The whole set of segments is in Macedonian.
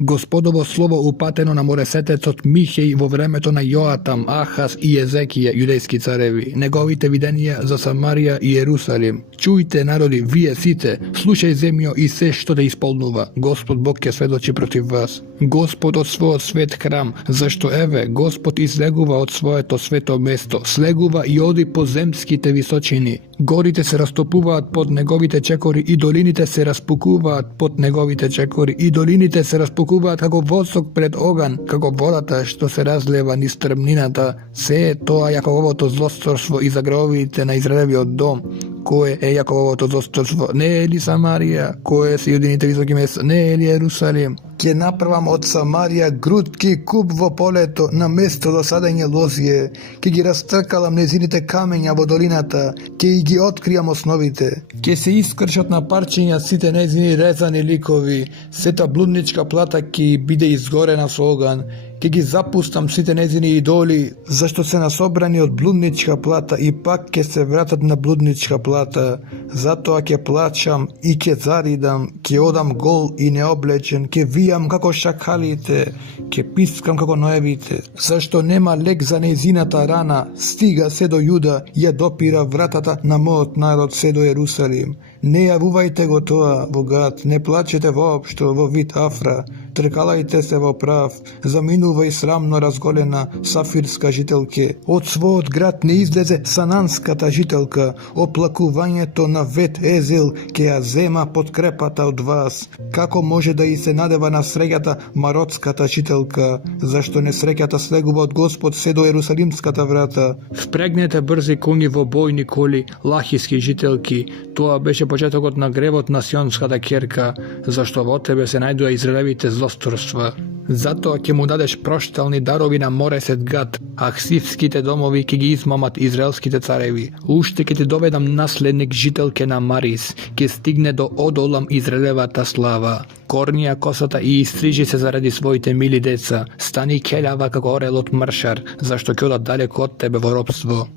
Господово слово упатено на моресетецот Михеј во времето на Јоатам, Ахаз и Езекија, јудејски цареви. Неговите виденија за Самарија и Јерусалим. Чујте, народи, вие сите, слушај земјо и се што те исполнува. Господ Бог ќе сведочи против вас. Господ од својот свет храм, зашто еве, Господ излегува од своето свето место, слегува и оди по земските височини. Горите се растопуваат под неговите чекори и долините се распукуваат под неговите чекори и долините се распукуваат како восок пред оган, како водата што се разлева низ стрмнината. Се е тоа Јакововото злосторство и загробите на Израелевиот дом. Кое е Јакововото злосторство? Не е ли Самарија? Кое се јудините високи места? Не е ли Јерусалим? Ќе направам од Самарија грудки куп во полето на место за садење лозје. Ќе ги растркалам незините камења во долината, ќе ги откријам основите. Ќе се искршат на парчиња сите незини резани ликови, сета блудничка плата ќе биде изгорена со оган. Ќе ги запустам сите незини идоли, зашто се насобрани од блудничка плата и пак ќе се вратат на блудничка плата. Затоа ќе плачам и ќе заридам, ќе одам гол и необлечен, ќе вијам како шакалите, ќе пискам како ноевите. Зашто нема лек за незината рана, стига се до Јуда, ја допира вратата на мојот народ се до Јерусалим. Не јавувајте го тоа во гад, не плачете воопшто во вид афра, тркалајте се во прав, заминувај срамно разголена сафирска жителке. Од својот град не излезе сананската жителка, оплакувањето на вет езил ќе ја зема подкрепата од вас. Како може да и се надева на среќата маротската жителка, зашто несреќата слегува од Господ се до Јерусалимската врата. Впрегнете брзи коњи во бојни коли, лахиски жителки, тоа беше почетокот на гревот на сионската ќерка, зашто во тебе се најдува Израелевите злосторства. Затоа ќе му дадеш проштални дарови на Моресет Гад, а хсивските домови ќе ги измамат израелските цареви. Уште ќе ти доведам наследник жителке на Марис, ќе стигне до Одолам Израелевата слава. Корнија косата и истрижи се заради своите мили деца, стани келјава како орелот мршар, зашто ќе одат далеко од тебе во робство.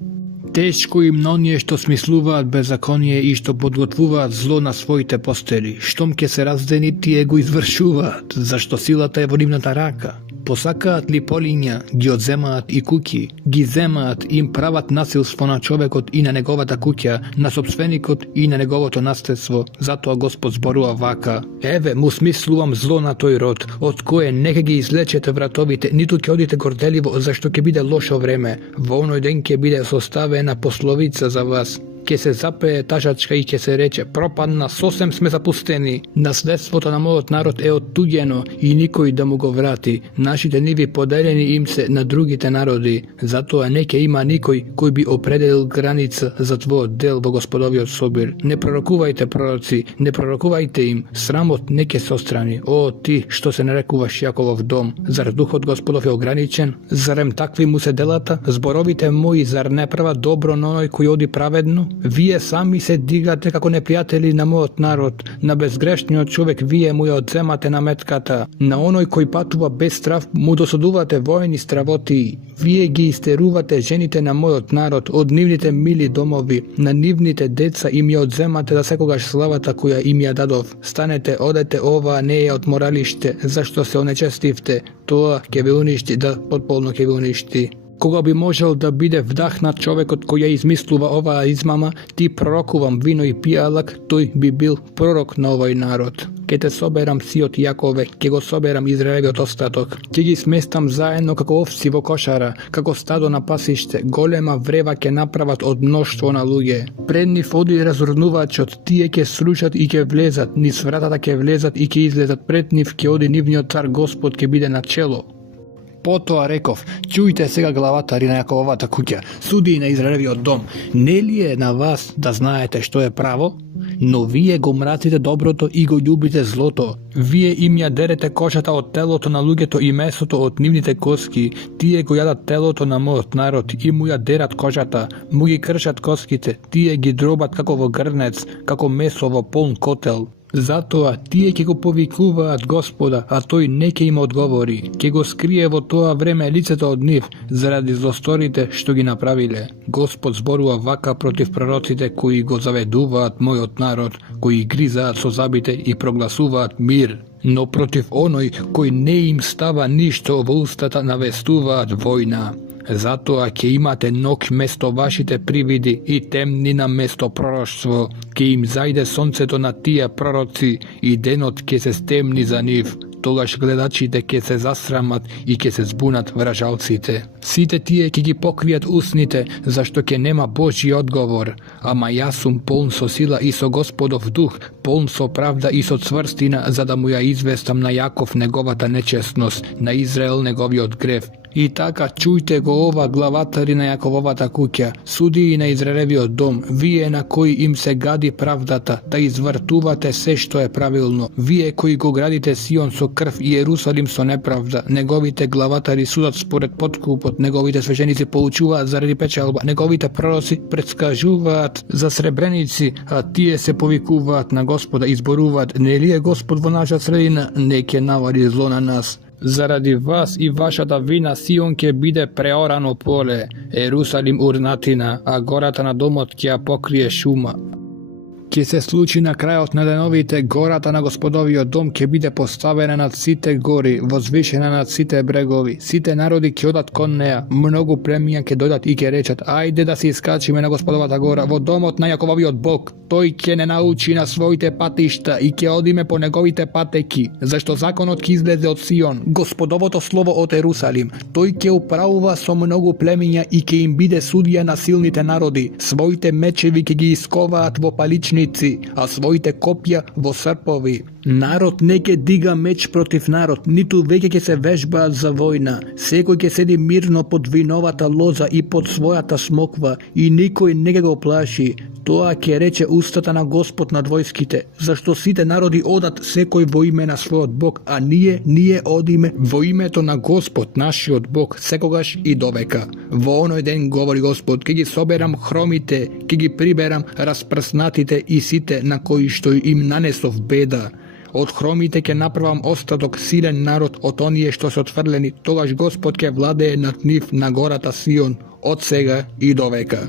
Тешко им на оние што смислуваат беззаконие и што подготвуваат зло на своите постели. Штом ќе се раздени, тие го извршуваат, зашто силата е во нивната рака. Посакаат ли полиња, ги одземаат и куќи, ги земаат, им прават насилство на човекот и на неговата куќа, на собственикот и на неговото наследство. Затоа Господ зборува вака: еве, му смислувам зло на тој род, од кое не ќе ги излечете вратовите, ниту ќе одите горделиво, зашто ќе биде лошо време. Во оној ден ќе биде составена пословица за вас. Ќе се запее тажачка и ќе се рече: пропадна, сосем сме запустени. Наследството на мојот народ е оттуѓено и никој да му го врати. Нашите ниви поделени им се на другите народи. Затоа не ќе има никој кој би определил граница за твојот дел во Господовиот собир. Не пророкувајте пророци, не пророкувајте им. Срамот не ќе се острани. О, ти што се нарекуваш Јаковов дом, зар духот Господов е ограничен? Зарем такви му се делата? Зборовите мои зар не прават добро на оној кој оди праведно? Вие сами се дигате како непријатели на мојот народ, на безгрешниот човек вие му ја одземате наметката, на оној кој патува без страв му досудувате воени стравоти, вие ги истерувате жените на мојот народ од нивните мили домови, на нивните деца им ја одземате за секогаш славата која им ја дадов. Станете, одете, ова не е од моралиште, зашто се онечестивте, тоа ќе ве уништи, да потполно ќе ве уништи. Кога би можел да биде вдахнат човекот кој ја измислува оваа измама, ти пророкувам вино и пијалак, тој би бил пророк на овој народ. Ке те соберам сиот Јакове, ке го соберам Израелевиот остаток. Ќе ги сместам заедно како овци во кошара, како стадо на пасиште, голема врева ќе направат од мноштво на луѓе. Пред нив оди разурнувачот, тие ќе срушат и ќе влезат, низ вратата ќе влезат и ќе излезат, пред нив ќе оди нивниот цар Господ ќе биде на чело. Потоа реков: чујте сега главатари на Јакововата куќа, судии на Израелевиот дом, не ли е на вас да знаете што е право? Но вие го мразите доброто и го љубите злото. Вие им ја дерете кожата од телото на луѓето и месото од нивните коски. Тие го јадат телото на мојот народ и му ја дерат кожата, му ги кршат коските, тие ги дробат како во грнец, како месо во полн котел. Затоа тие ќе го повикуваат Господа, а тој не ќе им одговори. Ќе го скрие во тоа време лицето од нив, заради злосторите што ги направиле. Господ зборува вака против пророците кои го заведуваат мојот народ, кои гризаат со забите и прогласуваат мир. Но против оној кој не им става ништо во устата навестуваат војна. Затоа ќе имате ноќ место вашите привиди и темнина место пророштво. Ќе им зајде сонцето на тие пророци и денот ќе се стемни за нив. Тогаш гледачите ќе се засрамат и ќе се збунат вражалците. Сите тие ќе ги покријат усните, зашто ќе нема Божји одговор. Ама јас сум полн со сила и со Господов дух, полн со правда и со цврстина, за да му ја известам на Јаков неговата нечестност, на Израел неговиот грев. И така чујте го ова главатари на Јакововата куќа, судии на Израелевиот дом, вие на кои им се гади правдата, да извртувате се што е правилно, вие кои го градите Сион со крв и Јерусалим со неправда, неговите главатари судат според подкупот, неговите свештеници поучуваат заради печалба, неговите пророци предскажуваат за сребреници, а тие се повикуваат на Господа и зборуваат: нели е Господ во наша средина, не ќе навади зло на нас. Заради вас и вашата вина Сион ќе биде преорано поле, Ерусалим урнатина, а гората на домот ќе ја покрие шума. Ќе се случи на крајот на деновите, гората на Господовиот дом ќе биде поставена над сите гори, возвишена над сите брегови. Сите народи ќе одат кон неа, многу племиња ќе дојдат и ќе речат: ајде да се искачиме на Господовата гора, во домот на Јакововиот Бог. Тој ќе не научи на своите патишта и ќе одиме по неговите патеки, зашто законот ќе излезе од Сион, Господовото слово од Ерусалим. Тој ќе управува со многу племиња и ќе им биде судија на силните народи. Своите мечеви ќе ги исковаат во палични, а своите копја во српови. Народ не ќе дига меч против народ, ниту веќе ќе се вежбаат за војна. Секој ќе седи мирно под виновата лоза и под својата смоква, и никој не ќе го плаши. Тоа ќе рече устата на Господ над војските, зашто сите народи одат секој во име на својот Бог, а ние одиме во името на Господ, нашиот Бог, секогаш и довека. Во оној ден, говори Господ, ќе ги соберам хромите, ќе ги приберам распрснатите и сите на кои што им нанесов беда. Од хромите ќе направам остаток силен народ од оние што се отфрлени, тогаш Господ ќе владее над нив на гората Сион, од сега и до века.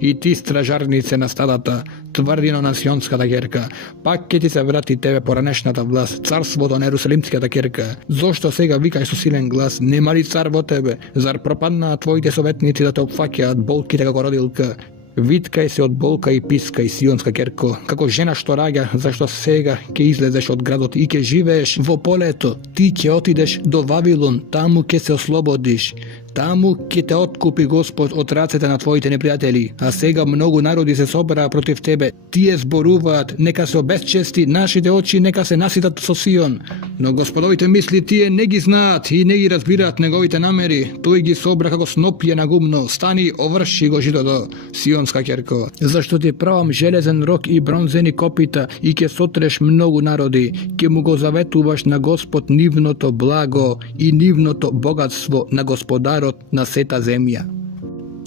И ти, стражарнице на стадата, тврдино на сионската ќерка, пак ќе ти се врати тебе поранешната власт, царството на Ерусалимската ќерка. Зошто сега викаш со силен глас? Нема ли цар во тебе? Зар пропаднаа твоите советници да те опфаќаат болките како родилка? Виткај се од болка и пискај, сионска ќерко, како жена што раѓа, зашто сега ќе излезеш од градот и ќе живееш во полето. Ти ќе отидеш до Вавилон, таму ќе се ослободиш. Таму ќе те откупи Господ од рацете на твоите непријатели, а сега многу народи се собраа против тебе. Тие зборуваат: нека се обесчести, нашите очи нека се наситат со Сион. Но Господовите мисли тие не ги знаат и не ги разбираат неговите намери. Тој ги собра како снопје на гумно. Стани, оврши го житото, сионска ќерко. Зашто ти правам железен рок и бронзени копита и ќе сотреш многу народи. Ќе му го заветуваш на Господ нивното благо и нивното богатство на Господарот на сета земја.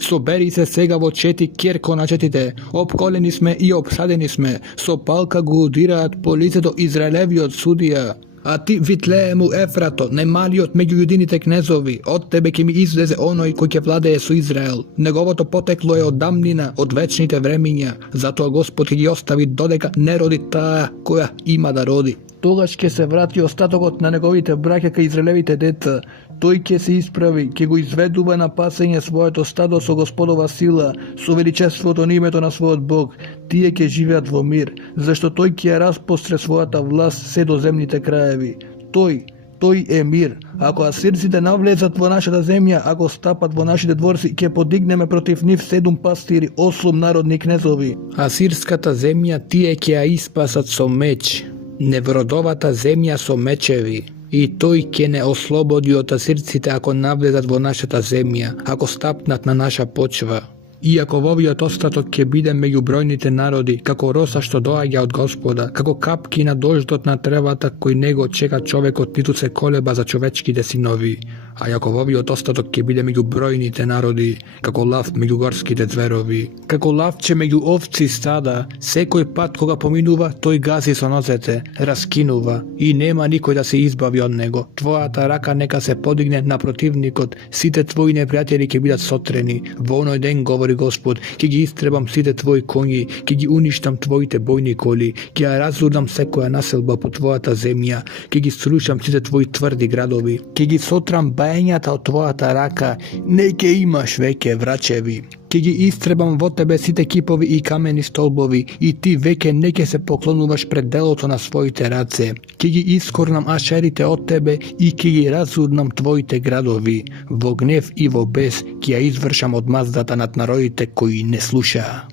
Собери се сега во чети ќерко на четите, обколени сме и обсадени сме, со палка го удираат по лицето Израелевиот судија. А ти, Витлеему Ефрато, најмалиот меѓу јудините кнезови, од тебе ќе ми излезе оној кој ќе владее со Израел. Неговото потекло е од дамнина, од вечните времиња, затоа Господ ќе ги остави додека не роди таа која има да роди. Тогаш ќе се врати остатокот на неговите браќа кај Израелевите деца. Тој ќе се исправи, ќе го изведува на пасење своето стадо со Господова сила, со величеството на името на својот Бог. Тие ќе живеат во мир, зашто тој ќе ја распостре својата власт се до земните краеви. Тој е мир. Ако асирците навлезат во нашата земја, ако стапат во нашите дворци, ќе подигнеме против нив 7 пастири, 8 народни кнезови. Асирската земја тие ќе ја испасат со меч, невродовата земја со мечеви. И тој ќе не ослободи од асирците ако навлезат во нашата земја, ако стапнат на наша почва. Iako voviot остаток ќе биде меѓу бројните народи, како роса што доаѓа од Господа, како капки на дождот на тревата кој него чека човекот, ниту се колеба за човечките синови. А Јакововиот остаток ќе биде меѓу бројните народи, како лав меѓу горските зверови. Како лавче меѓу овци стада, секој пат кога поминува, тој гази со нозете, раскинува и нема никој да се избави од него. Твојата рака нека се подигне на противникот, сите твои непријатели ќе бидат сотрени. Во оној ден, говори Господ, ќе ги истребам сите твои коњи, ќе ги уништам твоите бојни коли, ќе ја разурнам секоја населба по твојата земја, ќе ги срушам сите твои тврди градови, ќе ги сотрам бајањата од твојата рака, не ќе имаш веќе врачеви. Ќе ги истребам во тебе сите кипови и камени столбови, и ти веќе не ќе се поклонуваш пред делото на своите раце. Ќе ги искорнам ашерите од тебе и ќе ги разурнам твоите градови. Во гнев и во бес ќе ја извршам одмаздата над народите кои не слушаа.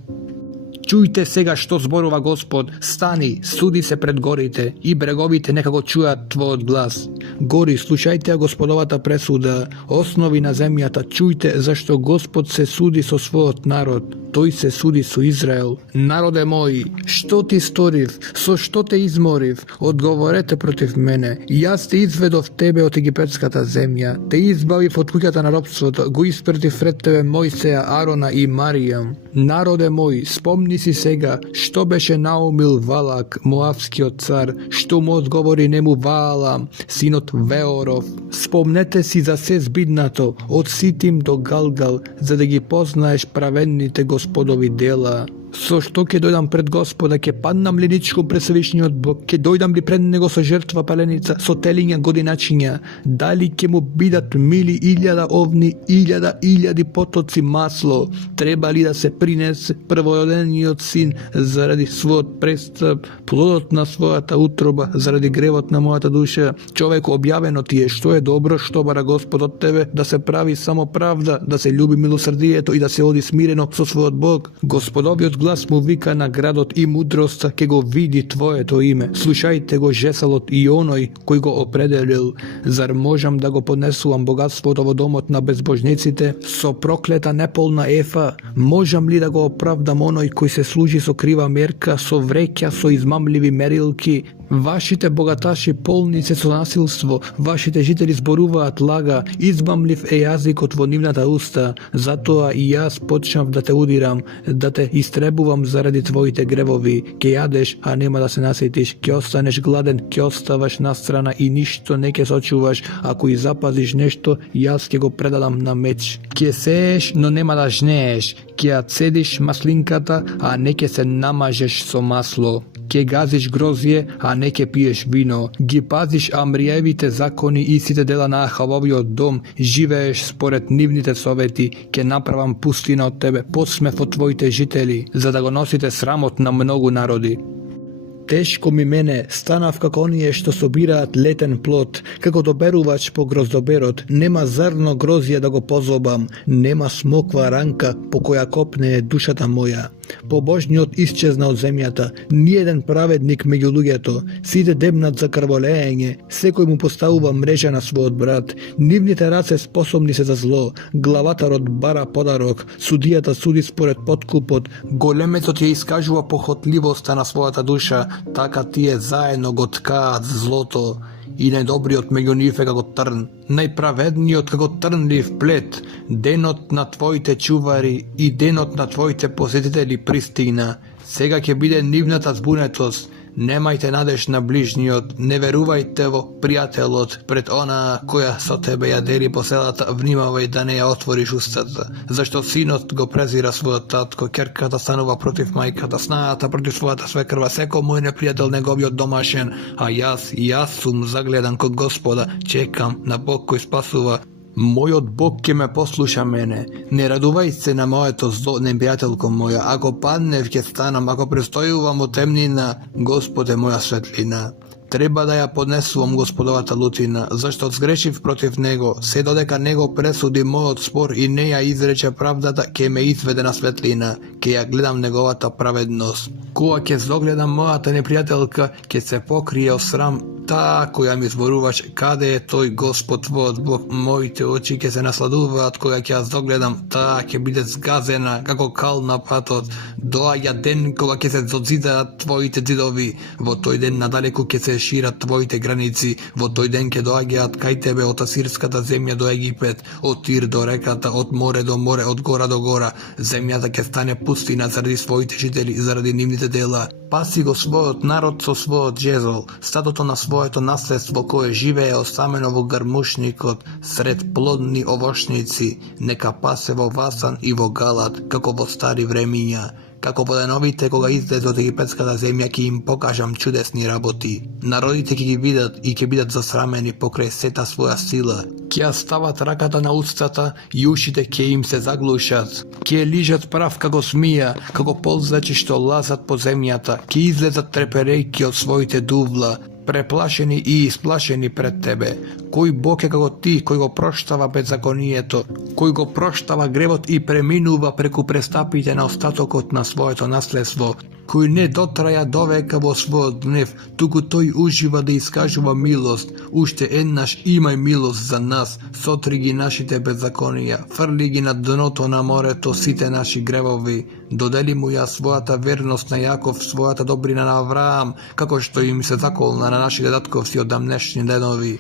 Чујте сега што зборува Господ, стани, суди се пред горите, и бреговите нека го чујат твојот глас. Гори, слушајте Господовата пресуда, основи на земјата, чујте зашто Господ се суди со својот народ. Тој се суди со Израел. Народе мој, што ти сторив, со што те изморив? Одговорете против мене. Јас те изведов тебе од египетската земја, те избавив од куќата на робството, го испратив пред тебе Мојсеја, Арона и Маријам. Народе мој, спомни си сега што беше наумил Валак, Моавскиот цар, што му одговори нему Ваалам, синот Веоров. Спомнете си за се збиднато, од Ситим до Галгал, за да ги познаеш праведните Господови дела. Со што ќе дојдам пред Господа, ќе паднам ли ничко пред Свишниот Бог, ќе дојдам ли пред него со жртва паленица, со телиња годиначиња, дали ќе му бидат мили 1000 овни, 1000 потоци масло, треба ли да се принесе првородениот син заради својот престап, плодот на својата утроба, заради гревот на мојата душа? Човеку, објавено ти е што е добро, што бара Господ од тебе, да се прави само правда, да се љуби милосрдието и да се оди смирено со својот Бог. Господовиот глас му вика на градот и мудроста ќе го види твоето име. Слушајте го жеселот и оној кој го определил. Зар можам да го поднесувам богатството во домот на безбожниците со проклета неполна ефа? Можам ли да го оправдам оној кој се служи со крива мерка, со вреќа, со измамливи мерилки? Вашите богаташи полни се со насилство, вашите жители зборуваат лага, измамлив е јазикот во нивната уста, затоа и јас почнав да те удирам, да те истребувам заради твоите гревови. Ке јадеш, а нема да се наситиш, ке останеш гладен, ке оставаш настрана и ништо не ке сочуваш, ако и запазиш нешто, јас ке го предадам на меч. Ке сееш, но нема да жнееш, ке ја цедиш маслинката, а не ке се намажеш со масло. Ке газиш грозје, а не ке пиеш вино. Ги пазиш Амриевите закони и сите дела на Ахавовиот дом, живееш според нивните совети, ке направам пустина од тебе, подсмев од твоите жители, за да го носите срамот на многу народи. Тешко ми мене, станав како оние што собираат летен плод, како доберувач по гроздоберот, нема зрно грозје да го позобам, нема смоква ранка по која копне душата моја. Побожниот исчезна од земјата, ниеден праведник меѓу луѓето, сите дебнат за крволеење, секој му поставува мрежа на својот брат, нивните раце способни се за зло, главатарот бара подарок, судијата суди според подкупот, големецот ја искажува похотливоста на својата душа, така тие заедно го ткаат злото, и најдобриот меѓу нив е како трн, најправедниот како трнлив плет. Денот на твоите чувари и денот на твоите посетители пристигна. Сега ќе биде нивната збунетост. Немајте надеж на ближниот, не верувајте во пријателот, пред она која со тебе ја дели по селата, внимавај да не ја отвориш устата, зашто синот го презира својот татко, ќерката станува против мајката, снајата против својата свекрва, секој мој непријател неговиот домашен, а јас сум загледан кod Господа, чекам на Бог кој спасува. Мојот Бог ќе ме послуша мене. Не радувај се на моето зло, непријателко моја. Ако паднев ќе станам, ако престојувам во темнина, Господ е моја светлина. Треба да ја поднесувам Господовата лутина, зашто сгрешив против него, се додека него пресуди мојот спор и не ја изрече правдата, ќе ме изведе на светлина, ќе ја гледам неговата праведност. Кога ќе зогледам мојата непријателка, ќе се покрие од срам, Tako ja mi zborуваš, kada je toj Gospod tvoj Bog, moите oči ke se насладуваат кога ќе ја зогледам, таа ќе биде згазена како кал на патот. Доаѓа ден кога ќе се зозидаат твоите зидови, во тој ден надалеку ќе се шират твоите граници, во тој ден ќе доаѓаат кај тебе од асирската земја до Египет, од Тир до реката, од море до море, од гора до гора. Земјата ќе стане пустина заради своите жители и заради нивните дела. Паси го својот народ со својот жезол, стадото на своето наследство кое живее осамено во грмушникот, сред плодни овошници, нека пасе во Васан и во Галат, како во стари времиња. Како во деновите кога излезе од египетската земја ќе им покажам чудесни работи. Народите ќе ги видат и ќе бидат засрамени покрај сета своја сила. Ќе ја стават раката на устата и ушите ќе им се заглушат. Ќе лижат прав како смија, како ползачи што лазат по земјата. Ќе излезат треперејки од своите дувла, преплашени и исплашени пред тебе. Кој Бог е како ти, кој го проштава беззаконието, кој го проштава гревот и преминува преку престапите на остатокот на своето наследство, кој не дотраја довека во својот гнев, туку тој ужива да искажува милост. Уште еднаш имај милост за нас, сотри ги нашите беззаконија, фрли ги на дното на морето сите наши гревови. Додели му ја својата верност на Јаков, својата добрина на Авраам, како што им се заколна на нашите татковци од дамнешни денови.